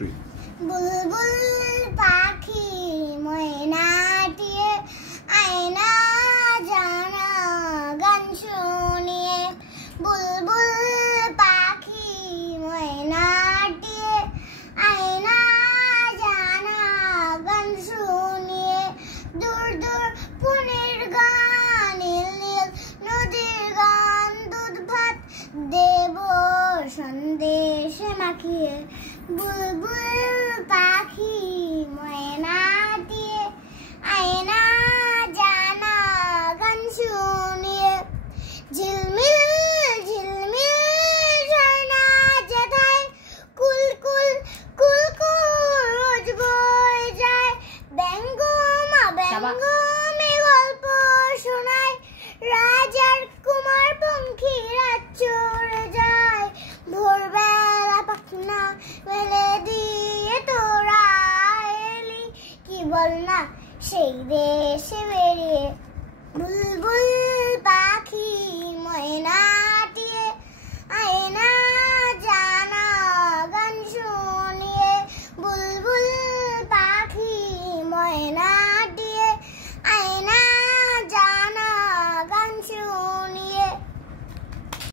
3. বুলবুল পাখি ময়নাটিয়ে আয়না জানা গান শুনিয়ে বুলবুল পাখি ময়নাটিয়ে আয়না জানা গান শুনিয়ে দূর দূর পুনের গান নীল নীল নদীর গান দুধ ভাত দেব সন্দেশে মাখিয়ে বুলবুল পাখি ময়নাটিয়ে আয়না জানা গান শুনিয়ে ঝিলমিল ঝিলমিল ঝর্ণা যেথায় কুল কুল কুল কুল রোজ বয়ে যায় ব্যঙ্গ মা ব্যঙ্গ মে গল্প শোনায় রাজার কুমার পঙ্খিরা চড়ে যায় ভোরবেলা পাখনা মেলে দিয়ে তোরা এলি কি বল না সেই দেশে বেরিয়ে বুলবুল পাখি ময়নাটিয়ে আয়না জানা গান শুনিয়ে বুলবুল পাখি ময়না